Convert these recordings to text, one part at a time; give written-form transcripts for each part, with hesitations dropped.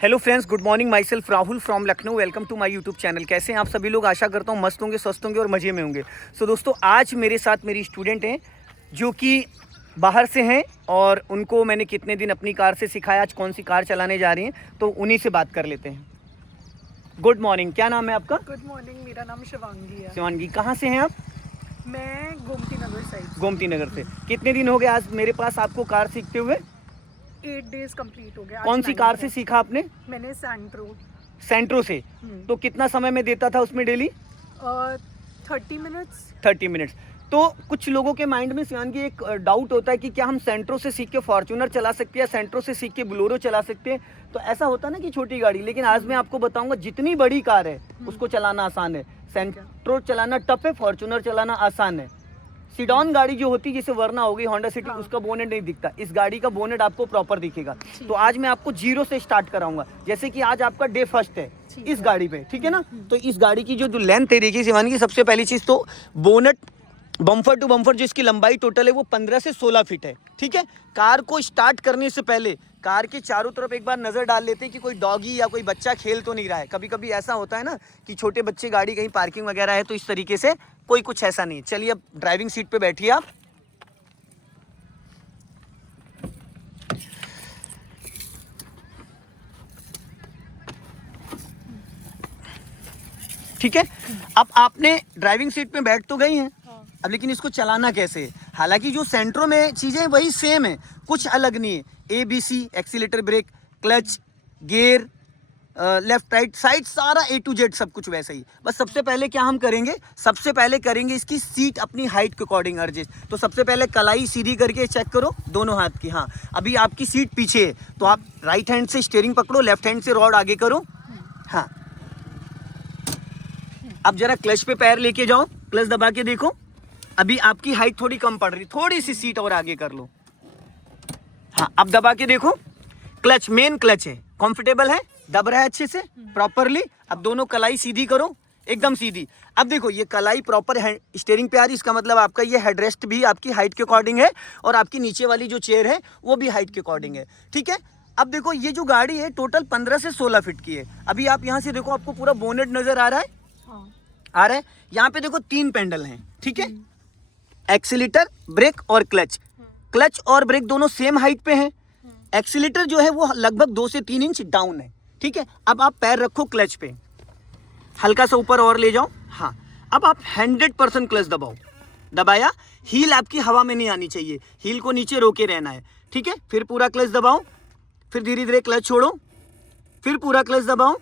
Hello friends, good morning. Myself Rahul from Lucknow. Welcome to my YouTube channel. कैसे हैं आप सभी लोग? आशा करता हूँ मस्त होंगे, स्वस्थ होंगे और मज़े में होंगे। सो दोस्तों, आज मेरे साथ मेरी स्टूडेंट हैं जो कि बाहर से हैं और उनको मैंने कितने दिन अपनी कार से सिखाया। आज कौन सी कार चलाने जा रही हैं, तो उन्हीं से बात कर लेते हैं। गुड मॉर्निंग, क्या नाम है आपका? गुड मॉर्निंग, मेरा नाम शिवांगी है। शिवांगी, कहाँ से हैं आप? मैं गोमती नगर साइड। गोमती नगर से। कितने दिन हो गए आज मेरे पास आपको कार सीखते हुए? 8 डेज कंप्लीट हो गया। कौन सी कार से सीखा आपने? मैंने सैंट्रो। सेंट्रो से। तो कितना समय में देता था उसमें डेली? 30 मिनट्स। 30 मिनट्स। तो कुछ लोगों के माइंड में शिवांगी एक डाउट होता है कि क्या हम सेंट्रो से सीख के फॉर्च्यूनर चला सकते हैं या सेंट्रो से सीख के बोलेरो चला सकते हैं। तो ऐसा होता है ना कि छोटी गाड़ी, लेकिन आज मैं आपको बताऊंगा जितनी बड़ी कार है उसको चलाना आसान है। सेंट्रो चलाना टफ है, फॉर्च्यूनर चलाना आसान है। सीडॉन गाड़ी जो होती है, जैसे वरना हो गई, होंडा सिटी, उसका बोनेट नहीं दिखता। इस गाड़ी का बोनेट आपको प्रॉपर दिखेगा। तो आज मैं आपको जीरो से स्टार्ट कराऊंगा। जैसे कि आज आपका डे फर्स्ट है इस गाड़ी पे, ठीक है ना? तो इस गाड़ी की जो लेंथ है, देखिए शिवानी, सबसे पहली चीज तो बोनेट बम्फर टू बम्फर जिसकी लंबाई टोटल है वो 15 से 16 फीट है, ठीक है। कार को स्टार्ट करने से पहले कार के चारों तरफ एक बार नज़र डाल लेते हैं कि कोई डॉगी या कोई बच्चा खेल तो नहीं रहा है। कभी कभी ऐसा होता है ना कि छोटे बच्चे गाड़ी कहीं पार्किंग वगैरह है, तो इस तरीके से कोई कुछ ऐसा नहीं। चलिए अब ड्राइविंग सीट पे बैठिए आप। ठीक है, अब आपने ड्राइविंग सीट पे बैठ तो गई हैं। अब लेकिन इसको चलाना कैसे है? हालांकि जो सेंट्रो में चीज़ें वही सेम है, कुछ अलग नहीं है। ABC, accelerator, brake, clutch, gear, left right side, सारा A to Z सब कुछ वैसा ही। बस सबसे पहले क्या हम करेंगे, सबसे पहले करेंगे इसकी सीट अपनी हाइट के अकॉर्डिंग एडजस्ट। तो सबसे पहले कलाई सीधी करके चेक करो दोनों हाथ की। हाँ, अभी आपकी सीट पीछे है तो आप राइट हैंड से स्टीयरिंग पकड़ो, लेफ्ट हैंड से रॉड आगे करो। हाँ, अब जरा क्लच पे पैर लेके जाओ, क्लच दबा के देखो। अभी आपकी हाइट थोड़ी कम पड़ रही, थोड़ी सी सीट और आगे कर लो। हाँ, अब दबा के देखो। क्लच, मेन क्लच है, कंफर्टेबल है, दब रहा है अच्छे से प्रॉपरली। अब दोनों कलाई सीधी करो, एकदम सीधी। अब देखो ये कलाई प्रॉपर है स्टीयरिंग पे आ रही, इसका मतलब आपका ये हेडरेस्ट भी आपकी हाइट के अकॉर्डिंग है और आपकी नीचे वाली जो चेयर है वो भी हाइट के अकॉर्डिंग है, ठीक है। अब देखो ये जो गाड़ी है टोटल 15 से 16 फीट की है। अभी आप यहाँ से देखो, आपको पूरा बोनेट नजर आ रहा है? आ रहा है। यहाँ पे देखो 3 पेंडल हैं, ठीक है। एक्सीलेटर, ब्रेक और क्लच। क्लच और ब्रेक दोनों सेम हाइट पे हैं। एक्सीलेटर जो है वो लगभग 2 से 3 इंच डाउन है, ठीक है। अब आप पैर रखो क्लच पे, हल्का सा ऊपर और ले जाओ। हाँ, अब आप 100% क्लच दबाओ। दबाया, हील आपकी हवा में नहीं आनी चाहिए, हील को नीचे रोके रहना है, ठीक है। फिर पूरा क्लच दबाओ, फिर धीरे धीरे क्लच छोड़ो, फिर पूरा क्लच दबाओ,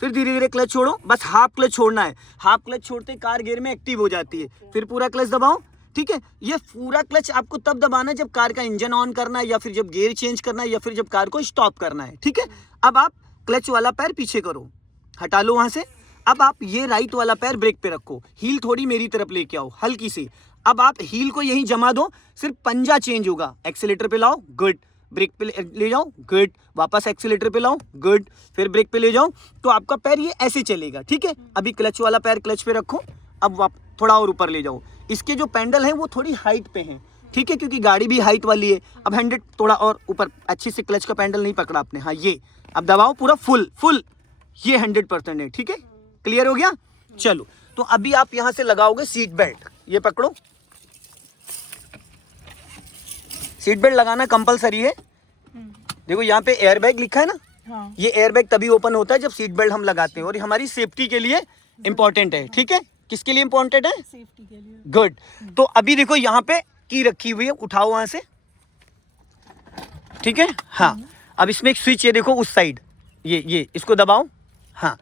फिर धीरे धीरे क्लच छोड़ो। बस हाफ क्लच छोड़ना है। हाफ क्लच छोड़ते कार गियर में एक्टिव हो जाती है। फिर पूरा क्लच दबाओ, ठीक है। ये पूरा क्लच आपको तब दबाना है जब कार का इंजन ऑन करना है, या फिर जब गियर चेंज करना है, या फिर जब कार को स्टॉप करना है, ठीक है। अब आप क्लच वाला पैर पीछे करो, हटा लो वहां से। अब आप ये राइट वाला पैर ब्रेक पे रखो, हील थोड़ी मेरी तरफ लेके आओ हल्की सी। अब आप हील को यहीं जमा दो, सिर्फ पंजा चेंज होगा। एक्सीलेटर पे लाओ, गुड। ब्रेक पे ले जाओ, गुड। वापस एक्सीलेटर पे लाओ, गुड। फिर ब्रेक पे ले जाओ, तो आपका पैर ये ऐसे चलेगा, ठीक है। अभी क्लच वाला पैर क्लच पे रखो, अब आप थोड़ा और ऊपर ले जाओ। इसके जो पेंडल हैं वो थोड़ी हाइट पे हैं, ठीक है, क्योंकि गाड़ी भी हाइट वाली है। अब 100 थोड़ा और ऊपर, अच्छे से क्लच का पेंडल नहीं पकड़ा आपने। हाँ, ये अब दबाओ पूरा फुल फुल, ये 100% है, ठीक है। क्लियर हो गया? चलो, तो अभी आप यहां से लगाओगे सीट बेल्ट। ये पकड़ो, सीट बेल्ट लगाना कंपलसरी है। देखो यहाँ पे एयरबैग लिखा है ना? हाँ। ये एयरबैग तभी ओपन होता है जब सीट बेल्ट हम लगाते हैं, और ये हमारी सेफ्टी के लिए इंपॉर्टेंट है, ठीक है। किसके लिए इंपॉर्टेंट है? सेफ्टी के लिए। गुड। तो अभी देखो यहाँ पे की रखी हुई है, उठाओ वहां से, ठीक है। हाँ, अब इसमें एक स्विच है, देखो उस साइड, ये इसको दबाओ। हाँ,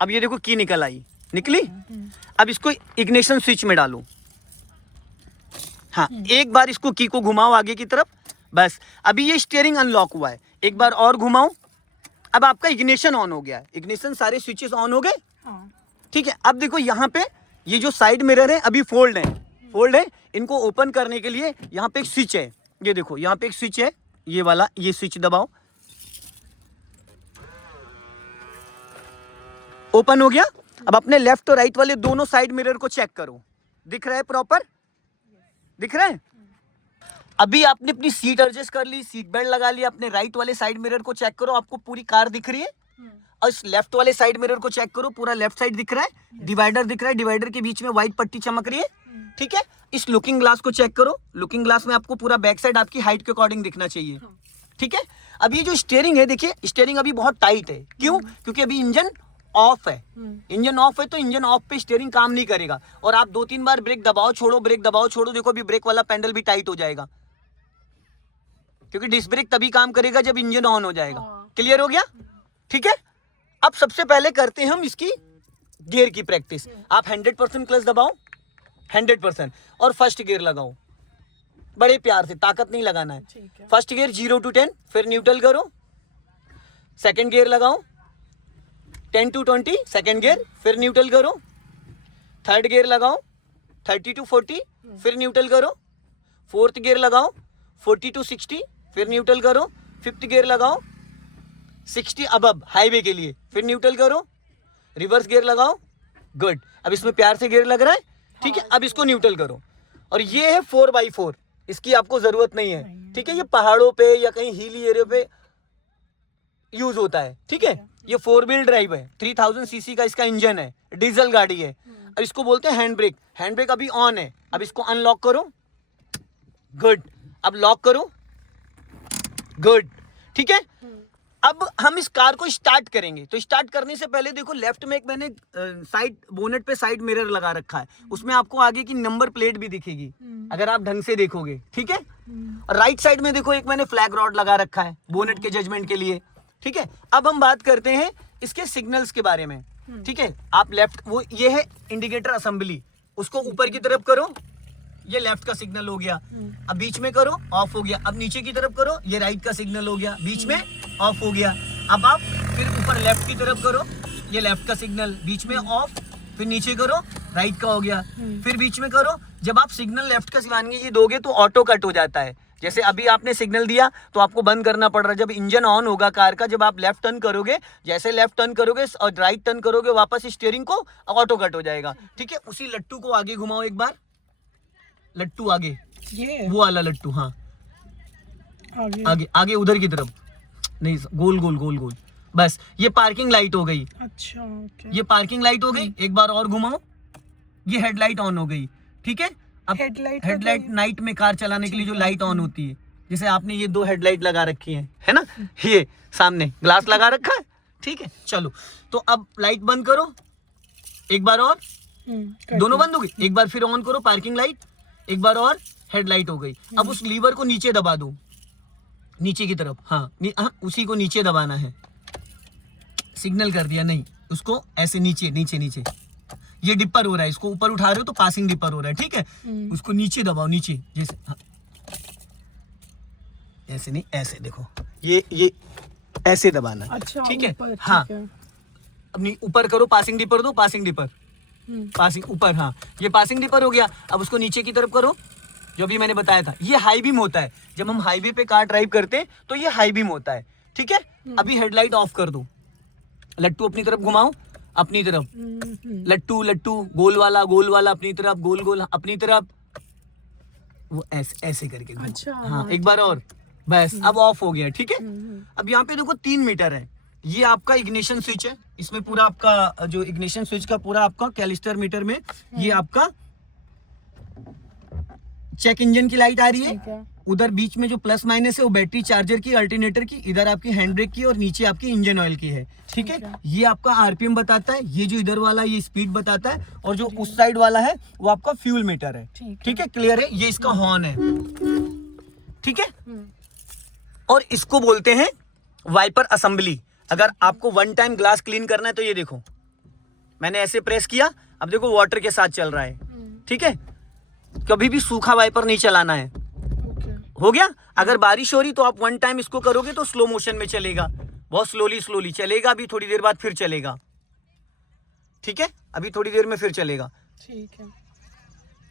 अब ये देखो की निकल आई, निकली। अब इसको इग्निशन स्विच में डालो। हाँ, एक बार इसको की को घुमाओ आगे की तरफ, बस। अभी ये स्टीयरिंग अनलॉक हुआ है, एक बार और घुमाओ। अब आपका इग्निशन ऑन हो गया है, इग्निशन सारे स्विचेस ऑन हो गए, ठीक है। अब देखो यहाँ पे ये जो साइड मिरर है अभी फोल्ड है, फोल्ड है। इनको ओपन करने के लिए यहाँ पे एक स्विच है, ये देखो यहाँ पे एक स्विच है, ये वाला, ये स्विच दबाओ, ओपन हो गया। अब अपने लेफ्ट और राइट वाले दोनों साइड मिरर को चेक करो, दिख रहा है प्रॉपर? दिख रहा है? अभी आपने अपनी सीट एडजस्ट कर ली, सीट बेल्ट लगा लिया, अपने राइट वाले साइड मिरर को चेक करो, आपको पूरी कार दिख रही है। और इस लेफ्ट वाले साइड मिरर को चेक करो, पूरा लेफ्ट साइड दिख रहा है, डिवाइडर दिख रहा है, डिवाइडर के बीच में व्हाइट पट्टी चमक रही है, ठीक है। इस लुकिंग ग्लास को चेक करो, लुकिंग ग्लास में आपको पूरा बैक साइड आपकी हाइट के अकॉर्डिंग दिखना चाहिए, ठीक है। अब ये जो स्टीयरिंग है, देखिए स्टीयरिंग अभी बहुत टाइट है, क्यों? क्योंकि अभी इंजन ऑफ है, इंजन ऑफ है तो इंजन ऑफ पे स्टीयरिंग काम नहीं करेगा। और आप 2-3 बार ब्रेक दबाओ छोड़ो, ब्रेक दबाओ छोड़ो, देखो अभी ब्रेक वाला पैडल भी टाइट हो जाएगा, क्योंकि डिस्क ब्रेक तभी काम करेगा जब इंजन ऑन हो जाएगा। क्लियर हो गया? ठीक है। अब सबसे पहले करते हैं हम इसकी गियर की प्रैक्टिस। आप 100% क्लच दबाओ, 100%, और फर्स्ट गियर लगाओ बड़े प्यार से, ताकत नहीं लगाना है। फर्स्ट गियर 0 to 10, फिर न्यूट्रल करो, सेकंड गियर लगाओ 10 to 20, सेकंड गियर, फिर न्यूट्रल करो, थर्ड गियर लगाओ 30 to 40, फिर न्यूट्रल करो, फोर्थ गियर लगाओ 40 to 60, फिर न्यूट्रल करो, फिफ्थ गियर लगाओ 60 अबब हाईवे के लिए, फिर न्यूट्रल करो, रिवर्स गियर लगाओ, गुड। अब इसमें प्यार से गियर लग रहा है, ठीक है। अब इसको न्यूट्रल करो, और ये है 4x4, इसकी आपको जरूरत नहीं है, ठीक है। ये पहाड़ों पे या कहीं हिली एरिया पे यूज होता है, ठीक है। ये 4 व्हील ड्राइव है, 3000 सीसी का इसका इंजन है, डीजल गाड़ी है। अब इसको बोलते हैं हैंड ब्रेक। हैंड ब्रेक अभी ऑन है, अब इसको अनलॉक करो, गुड। अब लॉक करो, गुड, ठीक है। अब हम इस कार को स्टार्ट करेंगे, तो स्टार्ट करने से पहले देखो लेफ्ट में एक मैंने साइड बोनेट पे साइड मिरर लगा रखा है, उसमें आपको आगे की नंबर प्लेट भी दिखेगी अगर आप ढंग से देखोगे, ठीक है। और राइट साइड में देखो एक मैंने फ्लैग रॉड लगा रखा है बोनेट के जजमेंट के लिए, ठीक है। अब हम बात करते हैं इसके सिग्नल्स के बारे में, ठीक है। आप लेफ्ट, वो ये है इंडिकेटर असेंबली, उसको ऊपर की तरफ करो, ये लेफ्ट का सिग्नल हो गया। अब बीच में करो, ऑफ हो गया। अब नीचे की तरफ करो, ये राइट का सिग्नल हो गया, बीच में ऑफ हो गया। अब आप फिर ऊपर लेफ्ट की तरफ करो, ये लेफ्ट का सिग्नल, बीच में ऑफ, फिर नीचे करो, राइट का हो गया, फिर बीच में करो। जब आप सिग्नल लेफ्ट का सिग्नल ये दोगे तो ऑटो कट हो जाता है। जैसे अभी आपने सिग्नल दिया तो आपको बंद करना पड़ रहा है। जब इंजन ऑन होगा कार का, जब आप लेफ्ट टर्न करोगे, जैसे लेफ्ट टर्न करोगे और राइट टर्न करोगे वापस स्टीयरिंग को, ऑटो कट हो जाएगा, ठीक है। उसी लट्टू को आगे घुमाओ एक बार, लट्टू आगे, ये वो वाला लट्टू, हाँ आगे आगे उधर की तरफ, नहीं गोल गोल गोल गोल, बस। ये पार्किंग लाइट हो गई, अच्छा okay. ये पार्किंग लाइट हो गई। एक बार और घुमाओ, ये हेडलाइट ऑन हो गई, ठीक है। अब हेडलाइट नाइट में कार चलाने के लिए जो लाइट ऑन होती है, जैसे आपने ये 2 हेडलाइट लगा रखी है ना, ये सामने ग्लास लगा रखा है, ठीक है। चलो, तो अब लाइट बंद करो एक बार और, दोनों बंद हो गई। एक बार फिर ऑन करो पार्किंग लाइट, एक बार और हेडलाइट हो गई। अब उस लीवर को नीचे दबा दो, नीचे की तरफ, हाँ उसी को नीचे दबाना है। सिग्नल कर दिया, नहीं उसको ऐसे नीचे नीचे नीचे, ये डिपर हो रहा है, इसको ऊपर उठा रहे हो तो पासिंग डिपर हो रहा है, ठीक है। उसको नीचे दबाओ, नीचे जैसे, हाँ। ऐसे नहीं, ऐसे देखो, ये ऐसे दबाना, अच्छा, ठीक है, हाँ। अपनी ऊपर करो, पासिंग डिपर दो, पासिंग डिपर, पासिंग ऊपर, हाँ ये पासिंग डिपर हो गया। अब उसको नीचे की तरफ करो, जो भी मैंने बताया था। ये हाई बीम होता है, जब हम हाईवे पे कार ड्राइव करते हैं तो ये हाई बीम होता है, ठीक है। अभी हेडलाइट ऑफ कर दो, लट्टू अपनी तरफ घुमाओ, अपनी तरफ, लट्टू लट्टू गोल वाला अपनी तरफ, गोल गोल अपनी तरफ, वो ऐसे ऐसे करके घुमाओ, अच्छा, हाँ एक बार और, बस। अब ऑफ हो गया, ठीक है। अब यहाँ पे देखो 3 मीटर है, ये आपका इग्निशन स्विच है, इसमें पूरा आपका जो इग्निशन स्विच का पूरा आपका कैलिस्टर मीटर में ये आपका चेक इंजन की लाइट आ रही है। उधर बीच में जो प्लस माइनस है वो बैटरी चार्जर की, अल्टरनेटर की, इधर आपकी हैंड ब्रेक की, और नीचे आपकी इंजन ऑयल की है, ठीक है। ये आपका आरपीएम बताता है, ये जो इधर वाला ये स्पीड बताता है, और जो उस साइड वाला है वो आपका फ्यूल मीटर है, ठीक है। क्लियर है? ये इसका हॉर्न है, ठीक है। और इसको बोलते हैं वाइपर असेंबली। अगर आपको 1 टाइम ग्लास क्लीन करना है तो ये देखो, मैंने ऐसे प्रेस किया, अब देखो वाटर के साथ चल रहा है, ठीक है। कभी भी सूखा वाइपर नहीं चलाना है, हो गया। अगर बारिश हो रही तो आप 1 टाइम इसको करोगे तो स्लो मोशन में चलेगा, बहुत स्लोली चलेगा, अभी थोड़ी देर बाद फिर चलेगा, ठीक है। अभी थोड़ी देर में फिर चलेगा, ठीक है।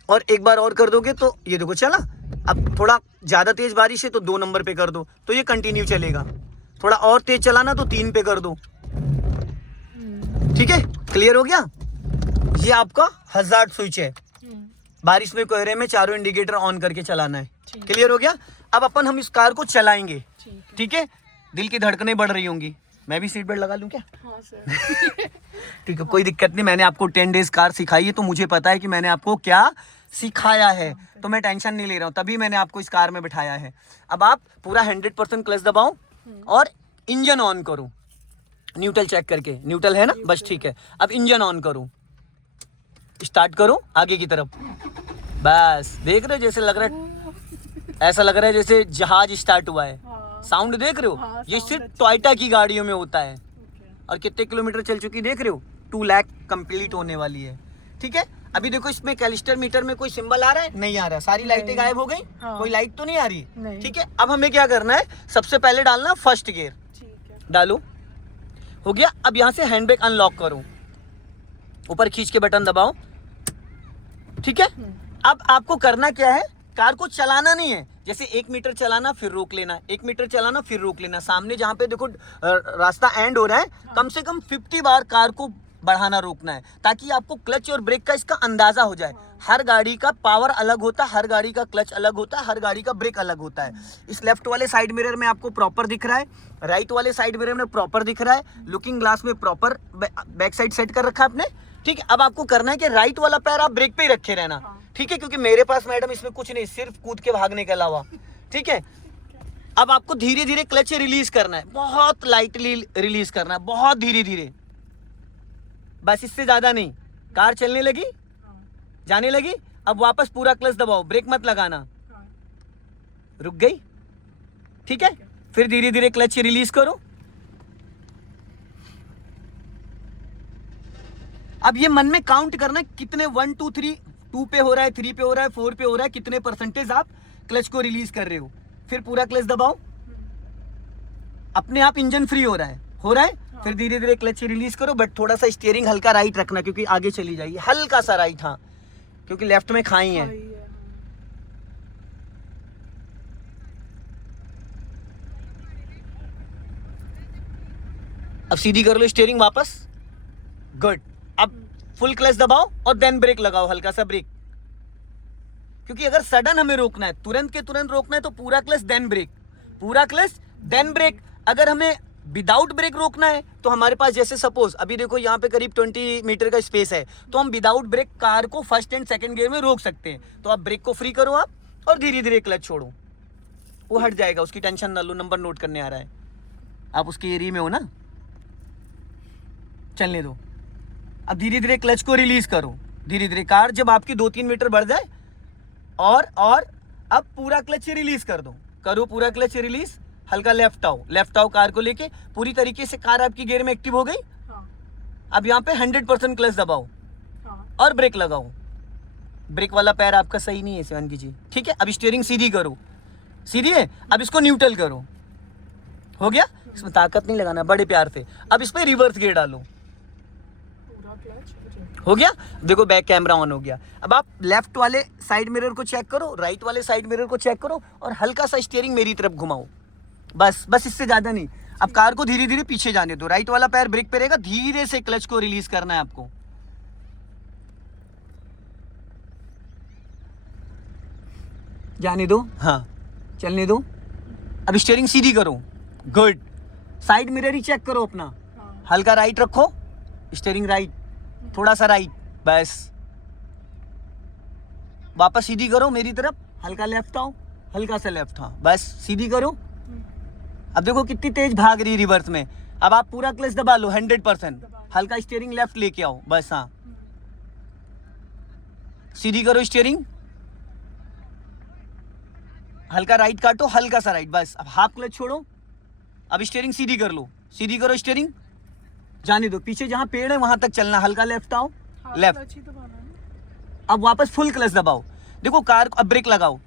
और एक बार और कर दोगे तो ये देखो चला। अब थोड़ा ज्यादा तेज बारिश है तो 2 नंबर पे कर दो तो ये कंटिन्यू चलेगा, थोड़ा और तेज चलाना तो 3 पे कर दो, ठीक है। क्लियर हो गया? ये आपका हजार्ड स्विच है, बारिश में कोहरे में चारों इंडिकेटर ऑन करके चलाना है। ठीक है। क्लियर हो गया? अब अपन हम इस कार को चलाएंगे। ठीक है। ठीक है, दिल की धड़कनें बढ़ रही होंगी। मैं भी सीट बेल्ट लगा लूं क्या? हाँ सर। ठीक है, कोई दिक्कत नहीं। मैंने आपको 10 डेज कार सिखाई है, तो मुझे पता है कि मैंने आपको क्या सिखाया है, तो मैं टेंशन नहीं ले रहा हूँ, तभी मैंने आपको इस कार में बिठाया है। अब आप पूरा 100% क्लच दबाओ और इंजन ऑन करो, न्यूट्रल चेक करके। न्यूट्रल है ना? बस ठीक है। अब इंजन ऑन करो, स्टार्ट करो आगे की तरफ। बस देख रहे हो, जैसे लग रहा है, ऐसा लग रहा है जैसे जहाज स्टार्ट हुआ है। हाँ। साउंड देख रहे हो? हाँ, ये sound सिर्फ अच्छा टोयोटा की गाड़ियों में होता है। Okay. और कितने किलोमीटर चल चुकी देख रहे हो? 2 लाख कंप्लीट होने वाली है। ठीक है, अभी देखो इसमें कैलिस्टर मीटर में कोई सिंबल आ रहा है? नहीं आ रहा। सारी लाइटें गायब हो गई। हाँ। कोई लाइट तो नहीं आ रही। नहीं। ठीक है, अब हमें क्या करना है? सबसे पहले डालना फर्स्ट गियर। ठीक है। डालो, हो गया। अब यहाँ से हैंड ब्रेक अनलॉक करो, ऊपर खींच के बटन दबाओ। ठीक है, अब आपको करना क्या है? कार को चलाना नहीं है। जैसे 1 मीटर चलाना फिर रोक लेना, 1 मीटर चलाना फिर रोक लेना। सामने जहाँ पे देखो रास्ता एंड हो रहा है, कम से कम 50 बार कार को बढ़ाना रोकना है, ताकि आपको क्लच और ब्रेक का इसका अंदाजा हो जाए। हर गाड़ी का पावर अलग होता है, हर गाड़ी का क्लच अलग होता है, हर गाड़ी का ब्रेक अलग होता है। इस लेफ्ट वाले साइड मिरर में आपको प्रॉपर दिख रहा है, राइट वाले साइड मिरर में प्रॉपर दिख रहा है, लुकिंग ग्लास में प्रॉपर बैक साइड सेट कर रखा है आपने। ठीक है, अब आपको करना है कि राइट वाला पैर आप ब्रेक पे ही रखे रहना। ठीक है, क्योंकि मेरे पास मैडम इसमें कुछ नहीं, सिर्फ कूद के भागने के अलावा। ठीक है, अब आपको धीरे धीरे क्लच रिलीज करना है, बहुत लाइटली रिलीज करना है, बहुत धीरे धीरे, बस इससे ज्यादा नहीं। कार चलने लगी, जाने लगी, अब वापस पूरा क्लच दबाओ, ब्रेक मत लगाना। रुक गई? ठीक है, फिर धीरे धीरे क्लच रिलीज करो। अब ये मन में काउंट करना है कितने 1 2 3, 2 पे हो रहा है, 3 पे हो रहा है, 4 पे हो रहा है, कितने परसेंटेज आप क्लच को रिलीज कर रहे हो। फिर पूरा क्लच दबाओ, अपने आप इंजन फ्री हो रहा है, हो रहा है। फिर धीरे धीरे क्लच रिलीज करो, बट थोड़ा सा स्टीयरिंग हल्का राइट रखना, क्योंकि आगे चली जाएगी। हल्का सा राइट, हाँ, क्योंकि लेफ्ट में खाई है। अब सीधी कर लो स्टीयरिंग वापस। गुड। अब फुल क्लच दबाओ और देन ब्रेक लगाओ, हल्का सा ब्रेक, क्योंकि अगर सडन हमें रोकना है, तुरंत के तुरंत रोकना है, तो पूरा क्लच देन ब्रेक, पूरा क्लच देन ब्रेक। अगर हमें विदाउट ब्रेक रोकना है, तो हमारे पास जैसे सपोज अभी देखो यहाँ पे करीब 20 मीटर का स्पेस है, तो हम विदाउट ब्रेक कार को फर्स्ट एंड सेकंड गियर में रोक सकते हैं। तो आप ब्रेक को फ्री करो आप, और धीरे धीरे क्लच छोड़ो, वो हट जाएगा, उसकी टेंशन ना लो। नंबर नोट करने आ रहा है, आप उसके एरिया में हो ना, चलने दो। अब धीरे धीरे क्लच को रिलीज करो, धीरे धीरे। कार जब आपकी 2-3 मीटर बढ़ जाए, और अब पूरा क्लच रिलीज कर दो, करो पूरा क्लच रिलीज। हल्का लेफ्ट आओ कार को लेके, पूरी तरीके से कार आपकी गियर में एक्टिव हो गई। अब यहाँ पे 100% क्लच दबाओ और ब्रेक लगाओ। ब्रेक वाला पैर आपका सही नहीं है शिवानगी जी। ठीक है, अब स्टीयरिंग सीधी करो, सीधी है। अब इसको न्यूट्रल करो, हो गया। इसमें ताकत नहीं लगाना, बड़े प्यार से। अब इस पे रिवर्स गियर डालो, हो गया। देखो बैक कैमरा ऑन हो गया। अब आप लेफ्ट वाले साइड मिरर को चेक करो, राइट वाले साइड मिरर को चेक करो, और हल्का सा स्टीयरिंग मेरी तरफ घुमाओ, बस बस, इससे ज्यादा नहीं। अब कार को धीरे धीरे पीछे जाने दो, राइट वाला पैर ब्रेक पे रहेगा, धीरे से क्लच को रिलीज करना है आपको। जाने दो, हाँ, चलने दो। अब स्टीयरिंग सीधी करो, गुड। साइड मिरर ही चेक करो अपना, हल्का राइट रखो, स्टीयरिंग राइट, थोड़ा सा राइट, बस। वापस सीधी करो मेरी तरफ, हल्का लेफ्ट आओ, हल्का सा लेफ्ट, हाँ, बस सीधी करो। अब देखो कितनी तेज भाग रही है रिवर्स में। अब आप पूरा क्लच दबा लो 100%, हल्का स्टीयरिंग लेफ्ट लेके आओ, बस, हाँ, सीधी करो स्टीयरिंग, हल्का राइट काटो, हल्का सा राइट, बस। अब हाफ क्लच छोड़ो, अब स्टीयरिंग सीधी कर लो, सीधी करो स्टीयरिंग, जाने दो। पीछे जहां पेड़ है वहां तक चलना, हल्का लेफ्ट आओ, लेफ्ट। अब वापस फुल क्लच दबाओ। देखो कार, अब ब्रेक लगाओ।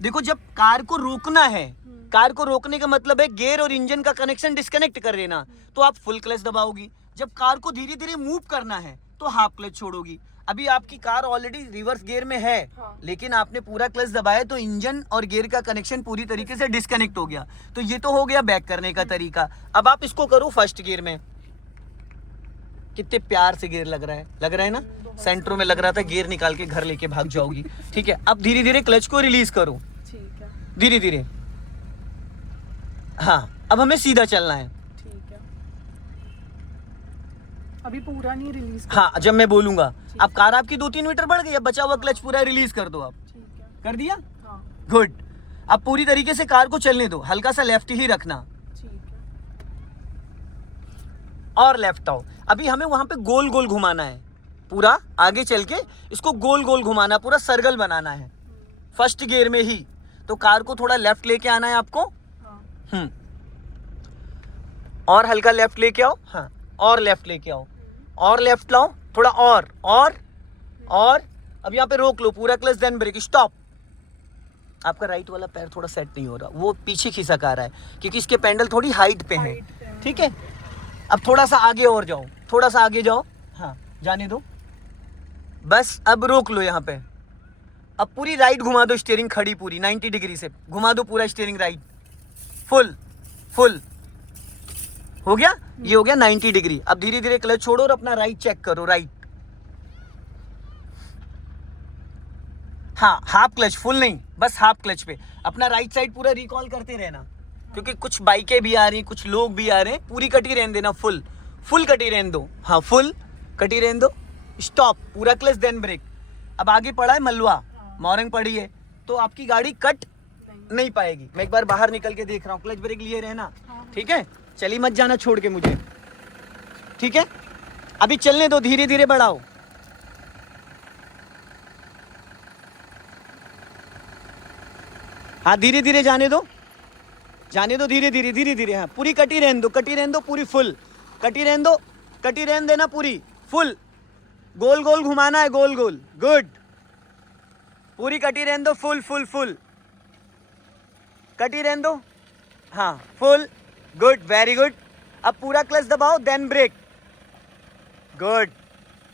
देखो जब कार को रोकना है, कार को रोकने का मतलब है गियर और इंजन का कनेक्शन डिस्कनेक्ट कर देना, तो आप फुल क्लच दबाओगी। जब कार को धीरे धीरे मूव करना है, तो हाफ क्लच छोड़ोगी। अभी आपकी कार ऑलरेडी रिवर्स गियर में है, लेकिन आपने पूरा क्लच दबाया, तो इंजन और गियर का कनेक्शन पूरी तरीके से डिस्कनेक्ट हो गया। तो ये तो हो गया बैक करने का तरीका। अब आप इसको करो फर्स्ट गियर में, कितने प्यार से गियर लग रहा है ना। सेंट्रो में लग रहा था गियर निकाल के घर लेके भाग जाओगी। ठीक है, अब धीरे धीरे क्लच को रिलीज करो, ठीक है धीरे धीरे। हाँ, अब हमें सीधा चलना है। ठीक है। अभी पूरा नहीं रिलीज हाँ, जब मैं बोलूंगा। अब कार आपकी 2-3 मीटर बढ़ गई, अब बचा हुआ क्लच पूरा रिलीज कर दो आप। ठीक है। कर दिया? हाँ गुड। अब पूरी तरीके से कार को चलने दो, हल्का सा लेफ्ट ही रखना ठीक है। और लेफ्ट आओ। अभी हमें वहां पे गोल गोल घुमाना है, पूरा आगे चल के इसको गोल गोल घुमाना, पूरा सर्कल बनाना है फर्स्ट गियर में ही। तो कार को थोड़ा लेफ्ट लेके आना है आपको। हाँ और हल्का लेफ्ट लेके आओ। हाँ, और लेफ्ट लेके आओ, और लेफ्ट लाओ थोड़ा, और अब यहाँ पे रोक लो पूरा क्लच, देन ब्रेक, स्टॉप। आपका राइट वाला पैर थोड़ा सेट नहीं हो रहा, वो पीछे खिसक आ रहा है क्योंकि इसके पेंडल थोड़ी हाइट पे है। Height पे है। ठीक है, अब थोड़ा सा आगे और जाओ, थोड़ा सा आगे जाओ। हाँ, जाने दो बस। अब रोक लो यहाँ पे। अब पूरी राइट घुमा दो, स्टीयरिंग खड़ी पूरी 90 डिग्री से घुमा दो पूरा स्टीयरिंग राइट, फुल फुल हो गया। ये हो गया 90 डिग्री। अब धीरे धीरे क्लच छोड़ो और अपना राइट चेक करो, राइट। हाँ, हाफ क्लच, फुल नहीं, बस हाफ क्लच पे अपना राइट साइड पूरा रिकॉल करते रहना, क्योंकि कुछ बाइकें भी आ रही, कुछ लोग भी आ रहे हैं। पूरी कटी रहने देना, फुल फुल कटी रहने दो। हाँ, फुल कटी रहने दो, स्टॉप, पूरा क्लच देन ब्रेक। अब आगे पड़ा है मलवा, मॉर्निंग पड़ी है, तो आपकी गाड़ी कट नहीं पाएगी। मैं एक बार बाहर निकल के देख रहा हूँ, क्लच ब्रेक लिए रहना। ठीक है, चली मत जाना छोड़ के मुझे। ठीक है, अभी चलने दो, धीरे धीरे बढ़ाओ। हाँ, धीरे धीरे जाने दो, जाने दो, धीरे धीरे धीरे धीरे। हाँ, पूरी कटी रहने दो, कटी रहने दो, पूरी फुल कटी रहने दो, कटी रहने देना पूरी फुल। गोल गोल घुमाना है, गोल गोल, गुड। पूरी कटी रहने दो, फुल फुल फुल कटी रहने दो। हाँ, फुल, गुड, वेरी गुड। अब पूरा क्लच दबाओ, देन ब्रेक, गुड,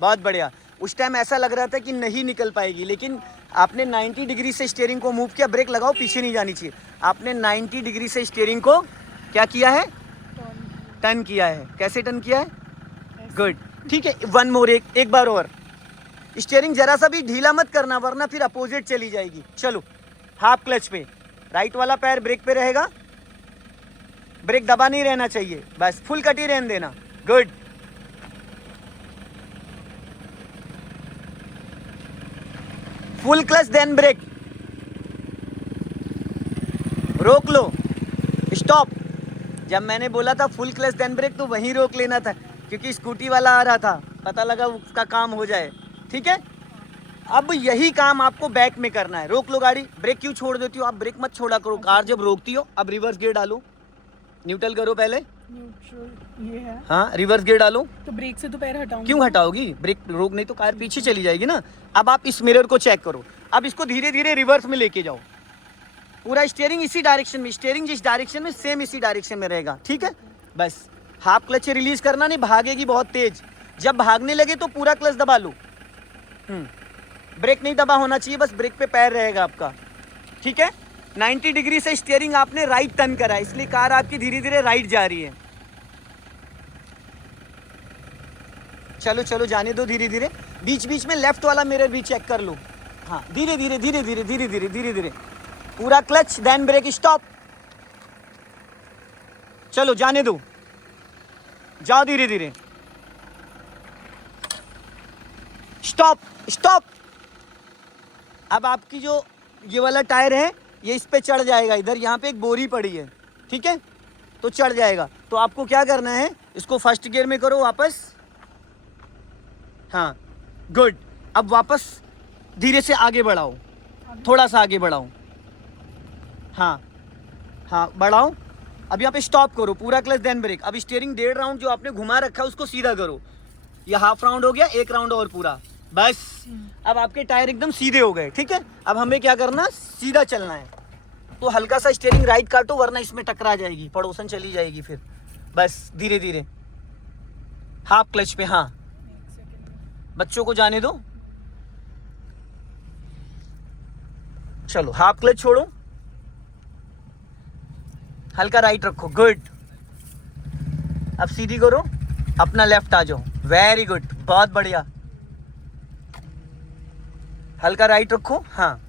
बहुत बढ़िया। उस टाइम ऐसा लग रहा था कि नहीं निकल पाएगी, लेकिन आपने 90 डिग्री से स्टीयरिंग को मूव किया। ब्रेक लगाओ, पीछे नहीं जानी चाहिए। आपने 90 डिग्री से स्टीयरिंग को क्या किया है? टर्न किया है। कैसे टर्न किया है? गुड, ठीक है। वन मोर, एक बार और। स्टीयरिंग जरा सा भी ढीला मत करना, वरना फिर अपोजिट चली जाएगी। चलो, हाफ क्लच पे, राइट वाला पैर ब्रेक पे रहेगा, ब्रेक दबा नहीं रहना चाहिए, बस फुल कटी रहने देना, good. Full clutch then brake, रोक लो, स्टॉप। जब मैंने बोला था फुल क्लच देन ब्रेक, तो वहीं रोक लेना था, क्योंकि स्कूटी वाला आ रहा था, पता लगा उसका काम हो जाए। ठीक है, अब यही काम आपको बैक में करना है। रोक लो गाड़ी। ब्रेक क्यों छोड़ देती हो आप? ब्रेक मत छोड़ा करो, कार जब रोकती हो। अब रिवर्स गियर डालो, न्यूट्रल करो पहले। न्यूट्रल ये है, हाँ, रिवर्स गियर डालो। तो ब्रेक से तो पैर हटाऊंगी। क्यों हटाओगी? ब्रेक रोक नहीं तो कार पीछे चली जाएगी ना। अब आप इस मिरर को चेक करो, अब इसको धीरे धीरे रिवर्स में लेके जाओ। पूरा स्टीयरिंग इसी डायरेक्शन में, स्टीयरिंग जिस डायरेक्शन में, सेम इसी डायरेक्शन में रहेगा। ठीक है, बस हाफ क्लच रिलीज करना नहीं, भागेगी बहुत तेज। जब भागने लगे तो पूरा क्लच दबा लो। ब्रेक नहीं दबा होना चाहिए, बस ब्रेक पे पैर रहेगा आपका। ठीक है, 90 डिग्री से स्टीयरिंग आपने राइट टर्न करा, इसलिए कार आपकी धीरे धीरे राइट जा रही है। चलो चलो, जाने दो धीरे धीरे। बीच बीच में लेफ्ट वाला मिरर भी चेक कर लो। हाँ, धीरे धीरे धीरे धीरे धीरे धीरे धीरे धीरे, पूरा क्लच देन ब्रेक, स्टॉप। चलो, जाने दो, जाओ धीरे धीरे, स्टॉप स्टॉप। अब आपकी जो ये वाला टायर है, ये इस पे चढ़ जाएगा। इधर यहाँ पे एक बोरी पड़ी है, ठीक है, तो चढ़ जाएगा। तो आपको क्या करना है, इसको फर्स्ट गियर में करो वापस। हाँ, गुड। अब वापस धीरे से आगे बढ़ाओ, थोड़ा सा आगे बढ़ाओ। हाँ हाँ, बढ़ाओ। अब यहाँ पे स्टॉप करो, पूरा क्लच देन ब्रेक। अब स्टीयरिंग 1.5 राउंड जो आपने घुमा रखा है उसको सीधा करो। ये हाफ राउंड हो गया, 1 राउंड और पूरा, बस। अब आपके टायर एकदम सीधे हो गए। ठीक है, अब हमें क्या करना, सीधा चलना है। तो हल्का सा स्टीयरिंग राइट काटो, वरना इसमें टकरा जाएगी, पड़ोसन चली जाएगी फिर। बस धीरे धीरे, हाफ क्लच पे। हाँ, बच्चों को जाने दो। चलो, हाफ क्लच छोड़ो, हल्का राइट रखो, गुड। अब सीधी करो, अपना लेफ्ट आ जाओ, वेरी गुड, बहुत बढ़िया। हल्का राइट रखो, हाँ।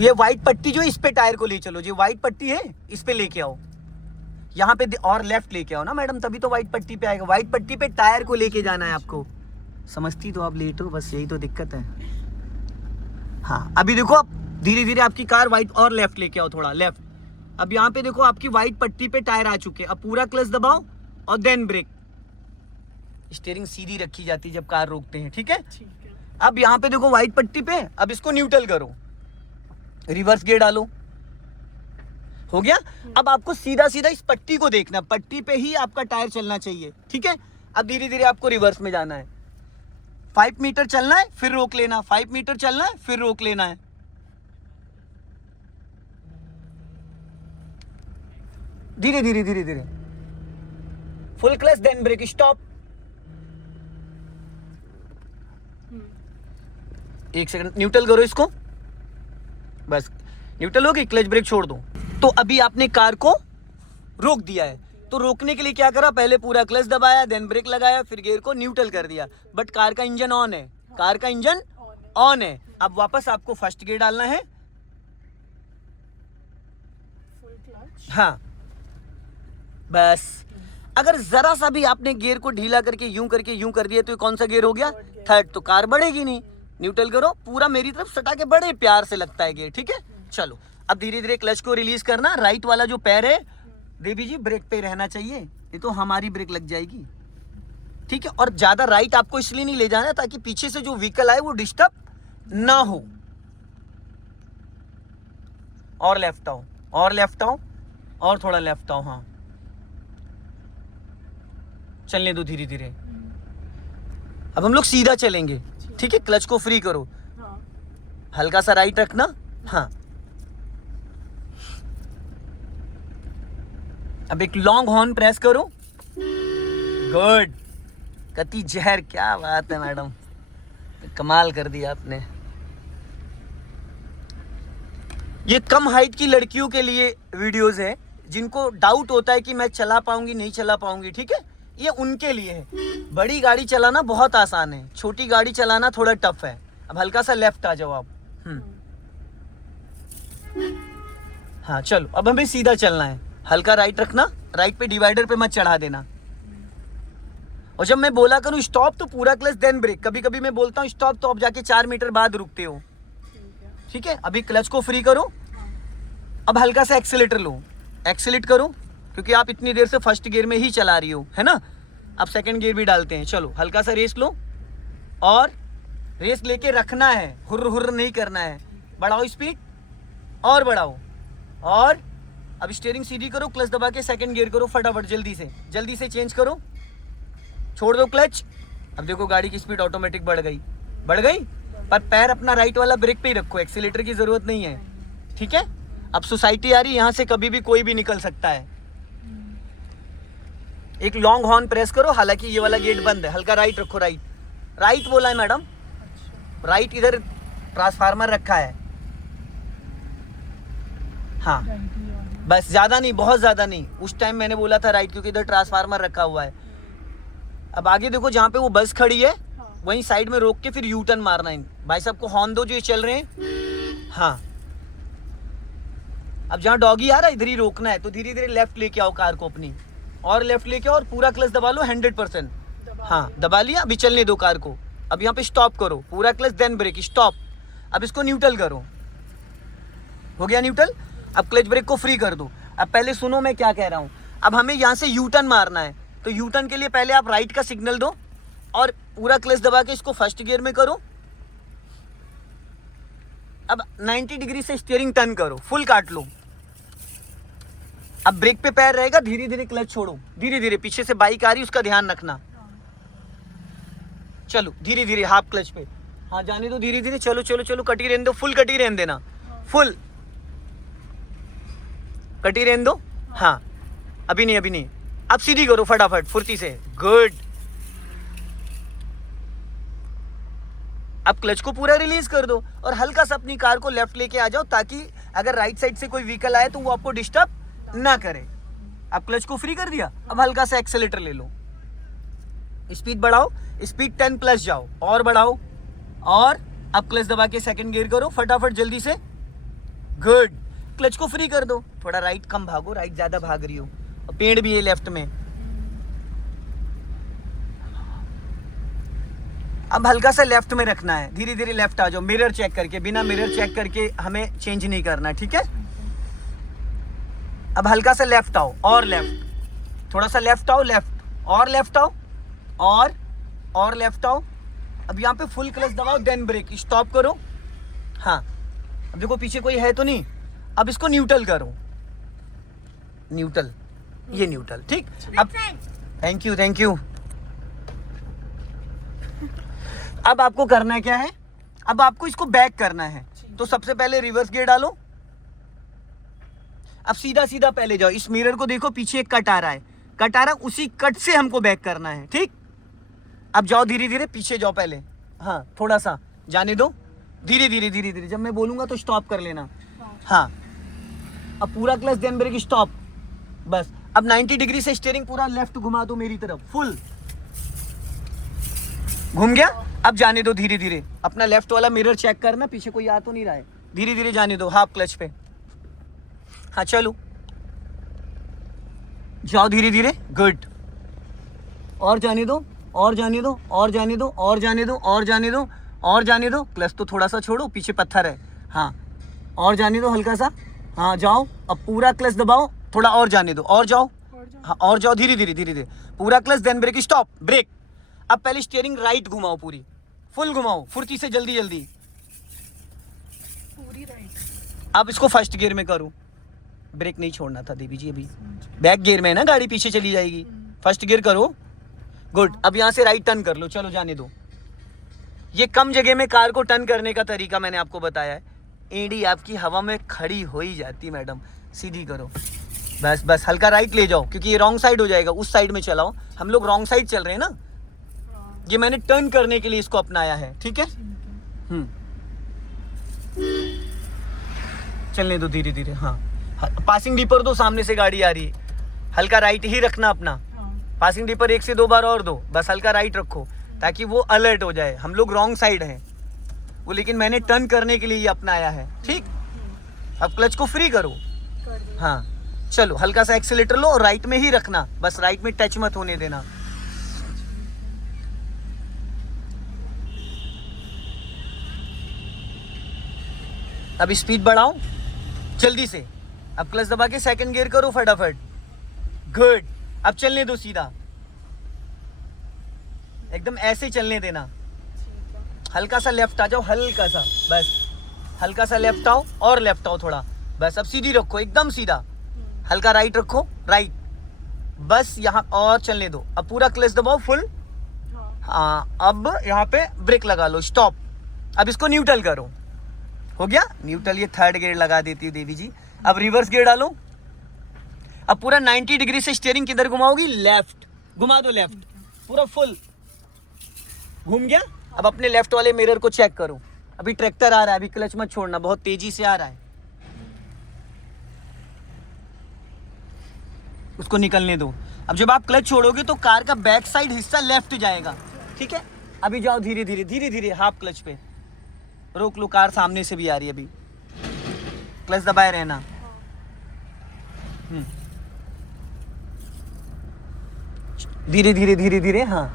ये व्हाइट पट्टी जो इस पे टायर को ले चलो, जो व्हाइट पट्टी है इस पे लेके आओ, यहाँ पे और लेफ्ट लेके आओ ना मैडम, तभी तो व्हाइट पट्टी पे आएगा। व्हाइट पट्टी पे टायर को लेके जाना है आपको। समझती तो आप लेट हो, बस यही तो दिक्कत है। हाँ अभी देखो, आप धीरे धीरे आपकी कार व्हाइट और लेफ्ट लेके आओ, थोड़ा लेफ्ट। अब यहाँ पे देखो आपकी व्हाइट पट्टी पे टायर आ चुके हैं। अब पूरा क्लच दबाओ और देन ब्रेक। स्टीयरिंग सीधी रखी जाती है जब कार रोकते हैं, ठीक है। ठीक है। अब यहाँ पे देखो व्हाइट पट्टी पे, अब इसको न्यूट्रल करो, रिवर्स गियर डालो, हो गया। अब आपको सीधा सीधा इस पट्टी को देखना, पट्टी पे ही आपका टायर चलना चाहिए, ठीक है। अब धीरे धीरे आपको रिवर्स में जाना है। 5 मीटर चलना है, फिर रोक लेना, 5 मीटर चलना है, फिर रोक लेना है। धीरे धीरे धीरे धीरे, full clutch then brake, stop. 1 second neutral करो इसको, बस न्यूट्रल हो गई, क्लच ब्रेक छोड़ दो। तो अभी आपने कार को रोक दिया है, तो रोकने के लिए क्या करा, पहले पूरा क्लच दबाया, देन ब्रेक लगाया, फिर गियर को न्यूट्रल कर दिया। बट कार का इंजन ऑन है, कार का इंजन ऑन है। अब वापस आपको फर्स्ट गियर डालना है, फुल क्लच। हाँ बस। अगर जरा सा भी आपने गियर को ढीला करके यूं कर दिया तो ये कौन सा गियर हो गया, थर्ड। तो कार बढ़ेगी नहीं। न्यूट्रल करो, पूरा मेरी तरफ सटा के बड़े प्यार से लगता है गियर, ठीक है। चलो अब धीरे धीरे क्लच को रिलीज करना। राइट वाला जो पैर है देवी जी ब्रेक पे रहना चाहिए, ये तो हमारी ब्रेक लग जाएगी, ठीक है। और ज्यादा राइट आपको इसलिए नहीं ले जाना ताकि पीछे से जो व्हीकल आए वो डिस्टर्ब ना हो। और लेफ्ट आओ, और लेफ्ट आओ, और थोड़ा लेफ्ट आओ, हाँ चलने दो धीरे धीरे। अब हम लोग सीधा चलेंगे, ठीक है। क्लच को फ्री करो, हाँ। हल्का सा राइट रखना, हाँ। अब एक लॉन्ग हॉर्न प्रेस करो, गुड। कति जहर, क्या बात है मैडम, कमाल कर दिया आपने। ये कम हाइट की लड़कियों के लिए वीडियोस है, जिनको डाउट होता है कि मैं चला पाऊंगी नहीं चला पाऊंगी, ठीक है। ये उनके लिए है। बड़ी गाड़ी चलाना बहुत आसान है, छोटी गाड़ी चलाना थोड़ा टफ है। अब हल्का सा लेफ्ट आ जाओ आप, हाँ चलो। अब हमें सीधा चलना है, हल्का राइट रखना, राइट पे डिवाइडर पे मत चढ़ा देना। और जब मैं बोला करूँ स्टॉप तो पूरा क्लच देन ब्रेक। कभी कभी मैं बोलता हूँ स्टॉप तो आप जाके 4 मीटर बाद रुकते हो, ठीक है। अभी क्लच को फ्री करो, अब हल्का सा एक्सीलेटर लो, एक्सीलेट करो, क्योंकि आप इतनी देर से फर्स्ट गियर में ही चला रही हो, है ना। अब सेकंड गियर भी डालते हैं। चलो हल्का सा रेस लो, और रेस लेके रखना है, हुर्र हुर्र नहीं करना है। बढ़ाओ स्पीड, और बढ़ाओ, और अब स्टीयरिंग सीधी करो, क्लच दबा के सेकंड गियर करो फटाफट, जल्दी से चेंज करो, छोड़ दो क्लच। अब देखो गाड़ी की स्पीड ऑटोमेटिक बढ़ गई, पर पैर अपना राइट वाला ब्रेक पे ही रखो, एक्सीलेटर की जरूरत नहीं है, ठीक है। अब सोसाइटी आ रही है, यहाँ से कभी भी कोई भी निकल सकता है। एक लॉन्ग हॉर्न प्रेस करो, हालांकि ये वाला गेट बंद है, हल्का राइट रखो, राइट बोला है मैडम, राइट इधर ट्रांसफार्मर रखा है, हाँ बस, ज्यादा नहीं, बहुत ज्यादा नहीं। उस टाइम मैंने बोला था राइट, क्योंकि इधर ट्रांसफार्मर रखा हुआ है। अब आगे देखो, जहाँ पे वो बस खड़ी है वहीं साइड में रोक के फिर यू टर्न मारना है। भाई साहब को हॉर्न दो जो ये चल रहे हैं, हाँ। अब जहाँ डॉगी आ रहा है इधर ही रोकना है, तो धीरे धीरे लेफ्ट लेके आओ कार को अपनी, और लेफ्ट लेके आओ, और पूरा क्लच दबा लो 100%, हाँ दबा लिया। अभी चलने दो कार को। अब यहाँ पे स्टॉप करो, पूरा क्लच देन ब्रेक, स्टॉप। अब इसको न्यूट्रल करो, हो गया न्यूट्रल। अब क्लच ब्रेक को फ्री कर दो। अब पहले सुनो मैं क्या कह रहा हूँ। अब हमें यहाँ से यू टर्न मारना है, तो यू टर्न के लिए पहले आप राइट का सिग्नल दो, और पूरा क्लच दबा के इसको फर्स्ट गियर में करो। अब 90 डिग्री से स्टीयरिंग टर्न करो, फुल काट लो। अब ब्रेक पे पैर रहेगा, धीरे धीरे क्लच छोड़ो, धीरे धीरे। पीछे से बाइक आ रही है, उसका ध्यान रखना। चलो धीरे धीरे हाफ क्लच पे, हाँ जाने दो, धीरे धीरे चलो चलो चलो। कटी रहने दो, फुल कटी रहने देना, फुल कटी रहने दो, हाँ अभी नहीं। अब सीधी करो फटाफट फुर्ती से, गुड। अब क्लच को पूरा रिलीज कर दो, और हल्का सा अपनी कार को लेफ्ट लेके आ जाओ, ताकि अगर राइट साइड से कोई व्हीकल आए तो वो आपको डिस्टर्ब ना करे। अब क्लच को फ्री कर दिया, अब हल्का सा एक्सेलेटर ले लो, स्पीड बढ़ाओ, स्पीड 10 प्लस जाओ, और बढ़ाओ, और अब क्लच दबा के सेकंड गियर करो फटाफट जल्दी से। गुड। क्लच को फ्री कर दो, थोड़ा राइट कम भागो, राइट ज्यादा भाग रही हो, और पेड़ भी है लेफ्ट में। अब हल्का सा लेफ्ट में रखना है, धीरे धीरे लेफ्ट आ जाओ, मिरर चेक करके, बिना मिरर चेक करके हमें चेंज नहीं करना, ठीक है। अब हल्का सा लेफ्ट आओ, और लेफ्ट, थोड़ा सा लेफ्ट आओ, लेफ्ट, और लेफ्ट आओ, और लेफ्ट आओ। अब यहाँ पे फुल क्लच दबाओ, देन ब्रेक, स्टॉप करो। हाँ, अब देखो पीछे कोई है तो नहीं। अब इसको न्यूट्रल करो, न्यूट्रल, ये न्यूट्रल, ठीक। अब थैंक यू। अब आपको करना क्या है, अब आपको इसको बैक करना है, तो सबसे पहले रिवर्स गियर डालो। अब सीधा सीधा पहले जाओ, इस मिरर को देखो, पीछे एक कट आ रहा है, उसी कट से हमको बैक करना है, ठीक। अब जाओ धीरे धीरे, पीछे जाओ पहले, हाँ थोड़ा सा जाने दो, धीरे धीरे, जब मैं बोलूंगा तो स्टॉप कर लेना। हाँ, अब पूरा क्लच देन ब्रेक, स्टॉप, बस। अब 90 डिग्री से स्टीयरिंग पूरा लेफ्ट घुमा दो मेरी तरफ, फुल घूम गया। अब जाने दो धीरे धीरे, अपना लेफ्ट वाला मिरर चेक करना, पीछे कोई आ तो नहीं रहा है, धीरे धीरे जाने दो, हाफ क्लच पे। हाँ चलो, जाओ धीरे धीरे, गुड, और जाने दो, और जाने दो, और जाने दो, और जाने दो, और जाने दो, और जाने दो, क्लच तो थोड़ा सा छोड़ो, पीछे पत्थर है। हाँ, और जाने दो हल्का सा, हाँ जाओ, अब पूरा क्लच दबाओ, थोड़ा और जाने दो, और जाओ, हाँ और जाओ, धीरे धीरे, पूरा clutch then brake, stop, brake. अब पहले स्टीयरिंग राइट घुमाओ, पूरी फुल घुमाओ, फुर्ती से, जल्दी पूरी राइट। अब इसको फर्स्ट गियर में करो, ब्रेक नहीं छोड़ना था देवी जी, अभी बैक गियर में है ना गाड़ी, पीछे चली जाएगी। फर्स्ट गियर करो, गुड। अब यहाँ से राइट टर्न कर लो, चलो जाने दो। ये कम जगह में कार को टर्न करने का तरीका मैंने आपको बताया है। एडी आपकी हवा में खड़ी हो ही जाती मैडम, सीधी करो, बस हल्का राइट ले जाओ, क्योंकि ये रॉन्ग साइड हो जाएगा, उस साइड में चलाओ, हम लोग रॉन्ग साइड चल रहे हैं ना, ये मैंने टर्न करने के लिए इसको अपनाया है, ठीक है। चलने दो धीरे धीरे। हाँ, पासिंग डीपर दो, सामने से गाड़ी आ रही है, हल्का राइट ही रखना अपना। पासिंग डीपर 1 से 2 बार और दो, बस हल्का राइट रखो, ताकि वो अलर्ट हो जाए। हम लोग रॉन्ग साइड हैं वो, लेकिन मैंने टर्न करने के लिए ये अपनाया है, ठीक। अब क्लच को फ्री करो, हाँ चलो, हल्का सा एक्सीलेटर लो और राइट में ही रखना, बस राइट में टच मत होने देना। अब स्पीड बढ़ाओ जल्दी से, अब क्लच दबा के सेकंड गियर करो फटाफट, गुड। अब चलने दो सीधा, एकदम ऐसे चलने देना, हल्का सा लेफ्ट आ जाओ, हल्का सा, बस हल्का सा लेफ्ट आओ, और लेफ्ट आओ थोड़ा, बस। अब सीधी रखो, एकदम सीधा, हल्का राइट रखो, राइट, बस यहाँ, और चलने दो। अब पूरा क्लच दबाओ फुल, हाँ। अब यहाँ पे ब्रेक लगा लो, स्टॉप। अब इसको न्यूट्रल करो, हो गया न्यूट्रल, ये थर्ड गियर लगा देती है देवी जी। अब रिवर्स गियर डालो, अब पूरा 90 डिग्री से स्टीयरिंग किधर घुमाओगी, लेफ्ट घुमा दो, लेफ्ट पूरा फुल घूम गया। अब अपने लेफ्ट वाले मिरर को चेक करो, अभी ट्रैक्टर आ रहा है, अभी क्लच मत छोड़ना, बहुत तेजी से आ रहा है, उसको निकलने दो। अब जब आप क्लच छोड़ोगे तो कार का बैक साइड हिस्सा लेफ्ट जाएगा, ठीक है। अभी जाओ धीरे धीरे, हाफ क्लच पे रोक लो, कार सामने से भी आ रही है, अभी क्लच दबाए रहना। धीरे धीरे, हाँ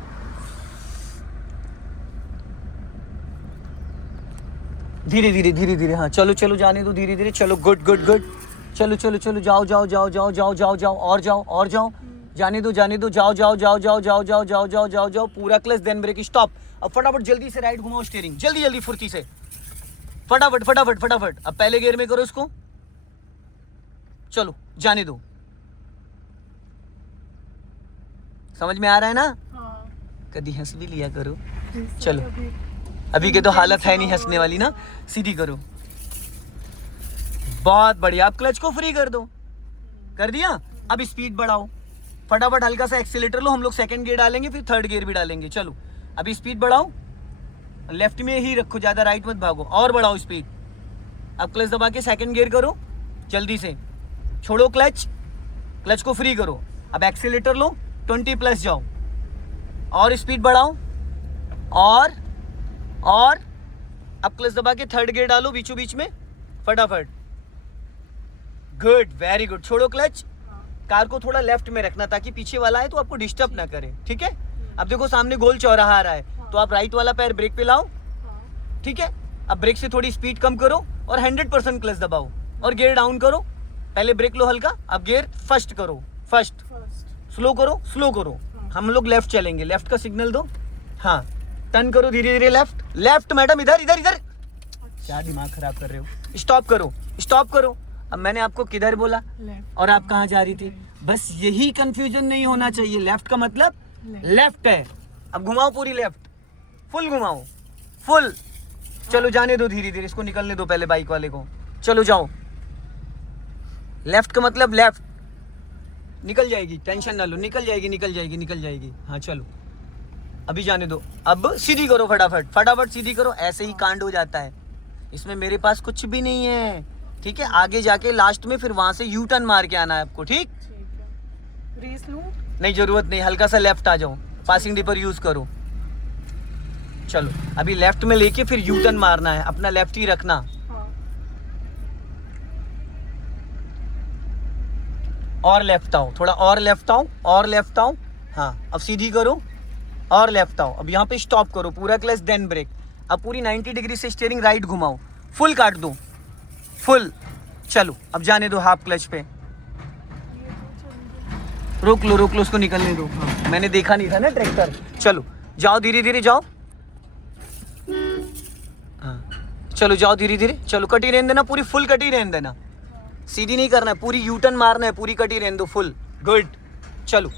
धीरे धीरे, हाँ चलो जाने दो धीरे धीरे, चलो गुड, चलो जाओ, और जाओ, जाने दो, जाओ, पूरा क्लच देन ब्रेक, स्टॉप। अब फटाफट जल्दी से राइट घुमाओ स्टीयरिंग, जल्दी फुर्ती से, फटाफट। अब पहले गियर में करो इसको, चलो जाने दो, समझ में आ रहा है ना। कभी हंस भी लिया करो, चलो अभी के तो हालत है नहीं हंसने वाली ना, सीधी करो, बहुत बढ़िया। अब क्लच को फ्री कर दो, कर दिया। अब स्पीड बढ़ाओ, फटाफट हल्का सा एक्सीलेटर लो, हम लोग सेकंड गियर डालेंगे, फिर थर्ड गियर भी डालेंगे। चलो अभी स्पीड बढ़ाओ, लेफ्ट में ही रखो, ज़्यादा राइट मत भागो, और बढ़ाओ स्पीड। अब क्लच दबा के सेकंड गियर करो जल्दी से, छोड़ो क्लच को फ्री करो। अब एक्सीलेटर लो, 20 प्लस जाओ, और स्पीड बढ़ाओ, और अब क्लच दबा के थर्ड गियर डालो बीचों बीच में फटाफट। Good, very good. छोड़ो क्लच, कार को थोड़ा लेफ्ट में रखना ताकि पीछे वाला है तो आपको डिस्टर्ब ना करे, ठीक है। अब देखो सामने गोल चौराहा आ रहा है, तो आप राइट वाला पैर ब्रेक पे लाओ, ठीक है। अब ब्रेक से थोड़ी स्पीड कम करो और 100% क्लच दबाओ और गियर डाउन करो। पहले ब्रेक लो हल्का, अब गियर फर्स्ट करो, फर्स्ट। स्लो करो, स्लो करो। हम लोग लेफ्ट चलेंगे, लेफ्ट का सिग्नल दो। हाँ, टर्न करो धीरे धीरे लेफ्ट, लेफ्ट मैडम, इधर इधर इधर। क्या दिमाग खराब कर रहे हो? स्टॉप करो, स्टॉप करो। अब मैंने आपको किधर बोला और आप कहाँ जा रही थी? बस यही कंफ्यूजन नहीं होना चाहिए। लेफ्ट का मतलब लेफ्ट है। अब घुमाओ पूरी लेफ्ट, फुल घुमाओ, फुल। चलो जाने दो धीरे धीरे, इसको निकलने दो पहले बाइक वाले को। चलो जाओ, लेफ्ट का मतलब लेफ्ट। निकल जाएगी, टेंशन ना लो, निकल जाएगी निकल जाएगी निकल जाएगी। हाँ चलो, अभी जाने दो। अब सीधी करो फटाफट, फटाफट सीधी करो। ऐसे ही कांड हो जाता है, इसमें मेरे पास कुछ भी नहीं है, ठीक है। आगे जाके लास्ट में फिर वहां से यू टर्न मार के आना है आपको, ठीक। रेस लूं? नहीं, जरूरत नहीं, हल्का सा लेफ्ट आ जाओ, पासिंग डिपर यूज करो। चलो अभी लेफ्ट में लेके फिर यू टर्न मारना है, अपना लेफ्ट ही रखना। और लेफ्ट आओ, थोड़ा और लेफ्ट आओ, और लेफ्ट आओ। हाँ, अब सीधी करो और लेफ्ट आओ। अब यहाँ पे स्टॉप करो, पूरा क्लच देन ब्रेक। अब पूरी 90 डिग्री से स्टीयरिंग राइट घुमाओ, फुल काट दो, फुल। चलो अब जाने दो हाफ क्लच पे। रोक लो उसको निकलने दो। हाँ, मैंने देखा नहीं था ना ट्रैक्टर। चलो जाओ धीरे धीरे जाओ। हाँ चलो जाओ धीरे धीरे, चलो कटी रहने देना, पूरी फुल कटी रहने देना, सीधी नहीं करना है, पूरी यू टर्न मारना है, पूरी कटी रहने दो फुल। गुड, चलो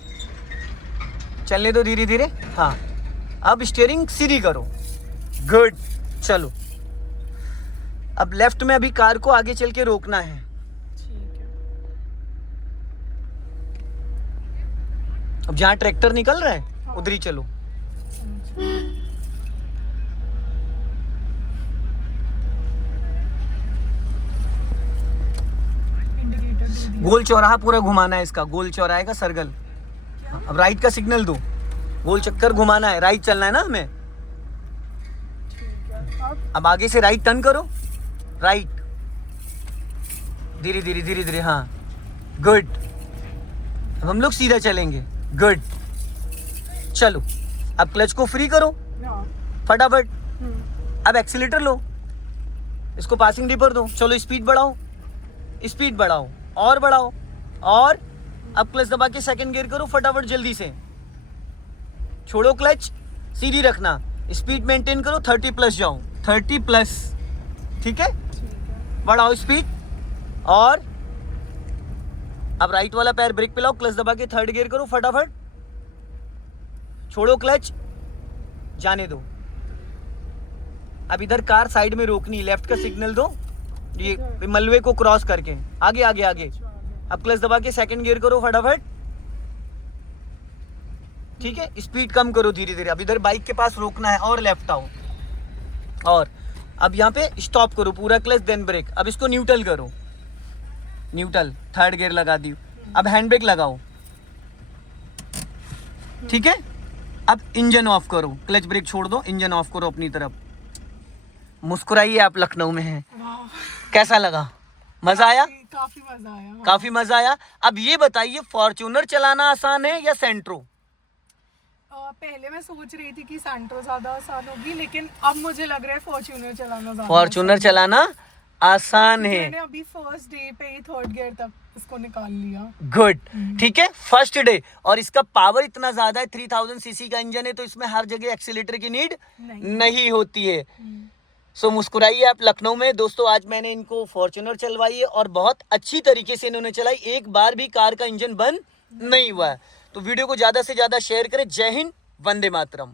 चलने दो धीरे धीरे। हाँ, अब स्टीयरिंग सीधी करो। गुड, चलो अब लेफ्ट में अभी कार को आगे चल के रोकना है। अब जहाँ ट्रैक्टर निकल रहा है उधर ही चलो। गोल चौराहा पूरा घुमाना है इसका, गोल चौराहे का सर्कल। अब राइट का सिग्नल दो, गोल चक्कर घुमाना है, राइट चलना है ना हमें। अब आगे से राइट टर्न करो, राइट धीरे धीरे धीरे धीरे। हाँ गुड, अब हम लोग सीधा चलेंगे। गुड, चलो अब क्लच को फ्री करो फटाफट। अब एक्सीलेटर लो, इसको पासिंग डिपर दो। चलो स्पीड बढ़ाओ, स्पीड बढ़ाओ और बढ़ाओ, और अब क्लच दबा के सेकंड गियर करो फटाफट जल्दी से। छोड़ो क्लच, सीधी रखना, स्पीड मेंटेन करो, 30+ जाओ, 30+, ठीक है। बढ़ाओ स्पीड, और अब राइट वाला पैर ब्रेक पे लाओ, क्लच दबा के थर्ड गियर करो फटाफट। छोड़ो क्लच, जाने दो। अब इधर कार साइड में रोकनी, लेफ्ट का सिग्नल दो, ये मलबे को क्रॉस करके आगे आगे आगे। अब क्लच दबा के सेकंड गियर करो फटाफट, ठीक है। स्पीड कम करो धीरे धीरे। अब इधर बाइक के पास रोकना है और लेफ्ट आओ, और अब यहाँ पे स्टॉप करो, पूरा क्लच देन ब्रेक। अब इसको न्यूट्रल करो, न्यूट्रल, थर्ड गियर लगा दी। अब हैंड ब्रेक लगाओ, ठीक है। अब इंजन ऑफ करो, क्लच ब्रेक छोड़ दो, इंजन ऑफ करो अपनी तरफ। मुस्कुराइए, आप लखनऊ में हैं। कैसा लगा? मजा आया? काफी मजा आया। काफी मजा आया। अब ये बताइए, फॉर्च्यूनर चलाना आसान है या सेंट्रो? पहले मैं सोच रही थी कि सेंट्रो ज्यादा आसान होगी, लेकिन अब मुझे लग रहा है फॉर्च्यूनर चलाना ज्यादा। फॉर्च्यूनर चलाना आसान है। मैंने अभी फर्स्ट डे पे ही थर्ड गियर तक इसको निकाल लिया। गुड, ठीक है, फर्स्ट डे। और इसका पावर इतना ज्यादा है, 3000 सीसी का इंजन है, तो इसमें हर जगह एक्सीलेटर की नीड नहीं होती है। सो मुस्कुराइए आप लखनऊ में। दोस्तों आज मैंने इनको फॉर्च्यूनर चलवाई है और बहुत अच्छी तरीके से इन्होंने चलाई, एक बार भी कार का इंजन बंद नहीं हुआ है। तो वीडियो को ज्यादा से ज्यादा शेयर करें। जय हिंद, वंदे मातरम।